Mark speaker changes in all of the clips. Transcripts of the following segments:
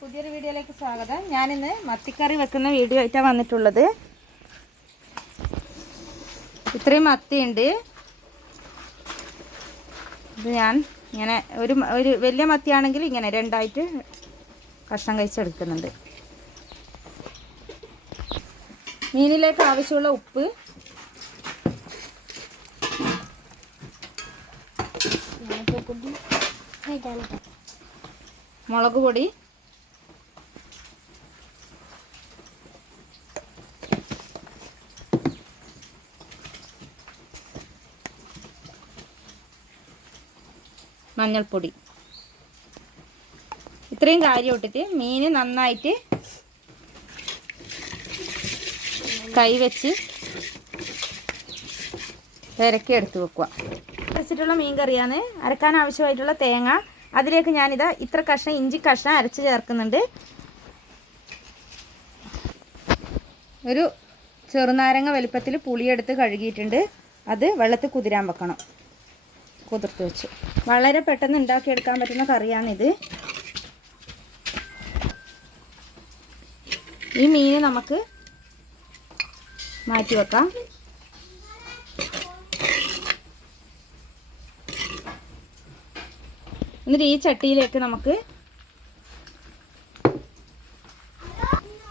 Speaker 1: പുതിയൊരു വീഡിയോയിലേക്ക് സ്വാഗതം. ഞാനിന്ന് മത്തിക്കറി വെക്കുന്ന വീഡിയോ ആയിട്ടാണ് വന്നിട്ടുള്ളത്. ഇത്രയും മത്തിയുണ്ട്. ഇത് ഞാൻ ഇങ്ങനെ ഒരു ഒരു വലിയ മത്തിയാണെങ്കിൽ ഇങ്ങനെ രണ്ടായിട്ട് കഷ്ണം കഴിച്ചെടുക്കുന്നുണ്ട്. മീനിലേക്ക് ആവശ്യമുള്ള ഉപ്പ്. മുളക് പൊടി. മഞ്ഞൾപ്പൊടി. ഇത്രയും കാര്യം ഇട്ടിട്ട് മീൻ നന്നായിട്ട് കൈവച്ച് ഇരക്കി എടുത്ത് വെക്കുക. വെച്ചിട്ടുള്ള മീൻ കറിയാണ്. അരക്കാൻ ആവശ്യമായിട്ടുള്ള തേങ്ങ. അതിലേക്ക് ഞാനിതാ ഇത്ര കഷ്ണം ഇഞ്ചി കഷ്ണം അരച്ച് ചേർക്കുന്നുണ്ട്. ഒരു ചെറുനാരങ്ങ വലിപ്പത്തിൽ പുളിയെടുത്ത് കഴുകിയിട്ടുണ്ട്. അത് വെള്ളത്തിൽ കുതിരാൻ വെക്കണം. കുതിർത്ത് വെച്ചു. വളരെ പെട്ടെന്ന് ഉണ്ടാക്കിയെടുക്കാൻ പറ്റുന്ന കറിയാണിത്. ഈ മീൻ നമുക്ക് മാറ്റി വെക്കാം. എന്നിട്ട് ഈ ചട്ടിയിലേക്ക് നമുക്ക്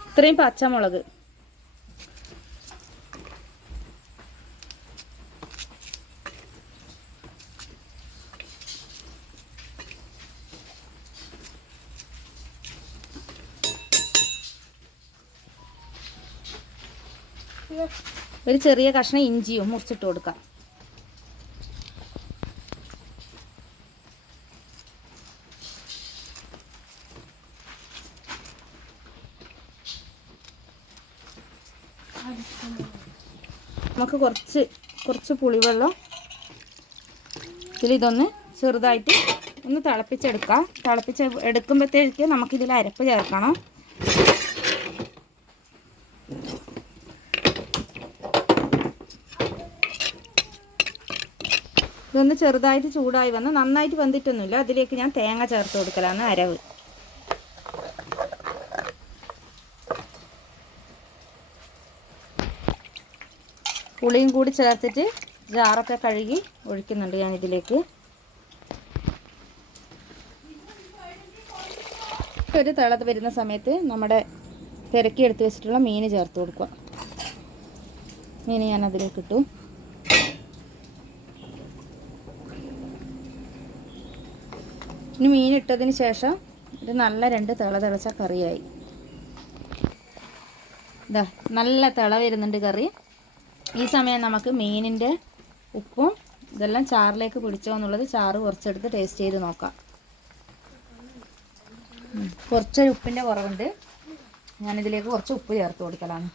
Speaker 1: ഇത്രയും പച്ചമുളക് ഒരു ചെറിയ കഷ്ണം ഇഞ്ചിയും മുറിച്ചിട്ട് കൊടുക്കാം. നമുക്ക് കുറച്ച് കുറച്ച് പുളിവെള്ളം ഇതിലിതൊന്ന് ചെറുതായിട്ട് ഒന്ന് തിളപ്പിച്ചെടുക്കാം. തിളപ്പിച്ച് എടുക്കുമ്പോഴത്തേക്ക് നമുക്കിതിൽ അരപ്പ് ചേർക്കണം. ഇതൊന്ന് ചെറുതായിട്ട് ചൂടായി വന്ന് നന്നായിട്ട് വെന്തിട്ടൊന്നുമില്ല. അതിലേക്ക് ഞാൻ തേങ്ങ ചേർത്ത് കൊടുക്കലാണ് അരവ്. പുളിയും കൂടി ചേർത്തിട്ട് ജാറൊക്കെ കഴുകി ഒഴിക്കുന്നുണ്ട് ഞാൻ ഇതിലേക്ക് ഒരു തിളത്ത് വരുന്ന സമയത്ത് നമ്മുടെ തിരക്കി എടുത്ത് വെച്ചിട്ടുള്ള മീൻ ചേർത്ത് കൊടുക്കുക. മീൻ ഞാൻ അതിലേക്ക് ഇട്ടു. ഇനി മീൻ ഇട്ടതിന് ശേഷം ഇത് നല്ല രണ്ട് തിള തിളച്ച കറിയായി. ഇതാ നല്ല തിള വരുന്നുണ്ട് കറി. ഈ സമയം നമുക്ക് മീനിന്റെ ഉപ്പും ഇതെല്ലാം ചാറിലേക്ക് പിടിച്ചോ എന്നുള്ളത് ചാറ് കുറച്ചെടുത്ത് ടേസ്റ്റ് ചെയ്ത് നോക്കാം. കുറച്ചൊരു ഉപ്പിന്റെ കുറവുണ്ട്. ഞാനിതിലേക്ക് കുറച്ച് ഉപ്പ് ചേർത്ത് കൊടുക്കലാണ്.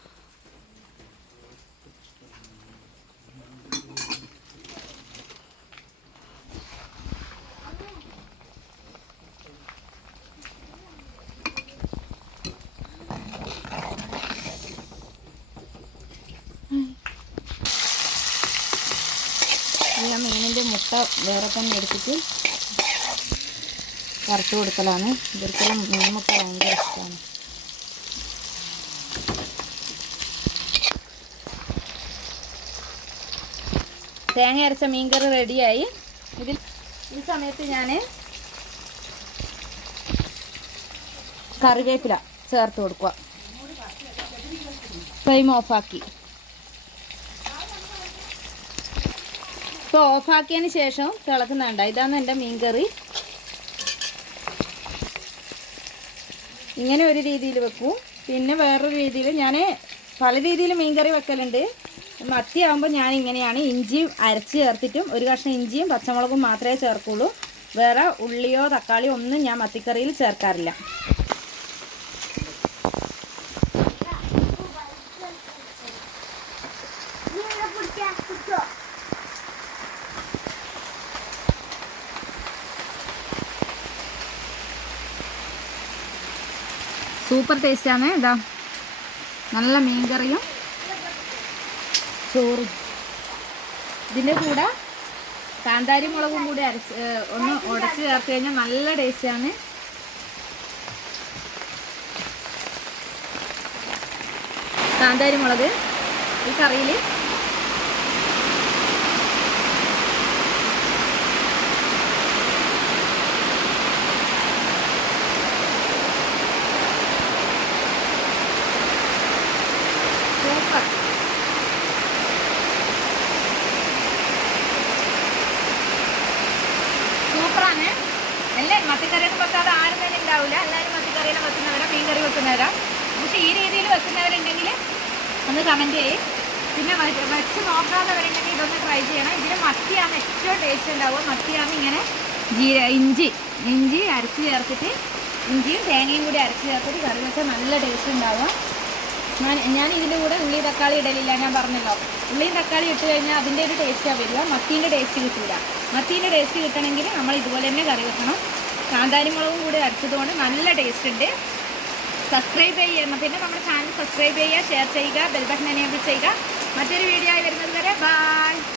Speaker 1: ആ മീനിന്റെ മുട്ട വേറെ തന്നെ എടുത്തിട്ട് വറുത്ത് കൊടുക്കലാണ്. ഇവർക്കെല്ലാം മീൻ മുട്ട ഭയങ്കര ഇഷ്ടമാണ്. തേങ്ങ അരച്ച മീൻ കറി റെഡിയായി. ഇതിൽ ഈ സമയത്ത് ഞാൻ കറിവേപ്പില ചേർത്ത് കൊടുക്കുക. ഫ്ലെയിം ഓഫാക്കി. ഇപ്പോൾ ഓഫാക്കിയതിന് ശേഷം തിളക്കുന്നുണ്ട് ഇതാണ് എന്റെ മീൻകറി. ഇങ്ങനെ ഒരു രീതിയിൽ വെക്കും. പിന്നെ വേറൊരു രീതിയിൽ ഞാൻ പല രീതിയിൽ മീൻകറി വെക്കലുണ്ട്. മത്തിയാകുമ്പോൾ ഞാൻ ഇങ്ങനെയാണ് ഇഞ്ചിയും അരച്ച് ചേർത്തിട്ടും ഒരു കഷ്ണം ഇഞ്ചിയും പച്ചമുളകും മാത്രമേ ചേർക്കുള്ളൂ. വേറെ ഉള്ളിയോ തക്കാളിയോ ഒന്നും ഞാൻ മത്തിക്കറിയിൽ ചേർക്കാറില്ല. സൂപ്പർ ടേസ്റ്റ് ആണ് ഇതാ നല്ല മീൻകറിയും ചോറും. ഇതിന്റെ കൂടെ കാന്താരി മുളകും കൂടി അരച്ച് ഒന്ന് ഉടച്ച് ചേർത്ത് കഴിഞ്ഞാൽ നല്ല ടേസ്റ്റ് ആണ് കാന്താരി മുളക് ഈ കറിയിൽ മത്തിക്കറിയൊന്നും വെക്കാതെ ആരും തന്നെ ഉണ്ടാവില്ല. എല്ലാവരും മത്തിക്കറിയിൽ വെക്കുന്നവരാ മീൻ കറി വെക്കുന്നവരാ. പക്ഷെ ഈ രീതിയിൽ വെക്കുന്നവരുണ്ടെങ്കിൽ ഒന്ന് കമന്റ് ചെയ്യും. പിന്നെ വെച്ച് നോക്കാത്തവരുണ്ടെങ്കിൽ ഇതൊന്ന് ട്രൈ ചെയ്യണം. ഇതിന് മത്തിയാണ് ഏറ്റവും ടേസ്റ്റ് ഉണ്ടാവുക. മത്തിയാണ് ഇങ്ങനെ ജീര ഇഞ്ചി ഇഞ്ചി അരച്ച് ചേർത്തിട്ട് ഇഞ്ചിയും തേങ്ങയും കൂടി അരച്ച് ചേർത്തിട്ട് കറി വെച്ചാൽ നല്ല ടേസ്റ്റ് ഉണ്ടാവുക. ഞാൻ ഞാൻ ഇതിന്റെ കൂടെ ഉള്ളി തക്കാളി ഇടലില്ല ഞാൻ പറഞ്ഞല്ലോ. ഉള്ളിയും തക്കാളി ഇട്ട് കഴിഞ്ഞാൽ അതിന്റെ ഒരു ടേസ്റ്റാണ് വരിക. മത്തീന്റെ ടേസ്റ്റ് കിട്ടില്ല മത്തീന്റെ ടേസ്റ്റ് കിട്ടണമെങ്കിൽ നമ്മൾ ഇതുപോലെ തന്നെ കറി വെക്കണം. കാന്താരി മുളകും കൂടി അരച്ചതുകൊണ്ട് നല്ല ടേസ്റ്റ് ഉണ്ട്. സബ്സ്ക്രൈബ് ചെയ്യണം. പിന്നെ നമ്മുടെ ചാനൽ സബ്സ്ക്രൈബ് ചെയ്യുക ഷെയർ ചെയ്യുക ബെൽ ബട്ടൺ എനേബിൾ ചെയ്യുക. മറ്റൊരു വീഡിയോ ആയി വരുന്നത് വരെ ബൈ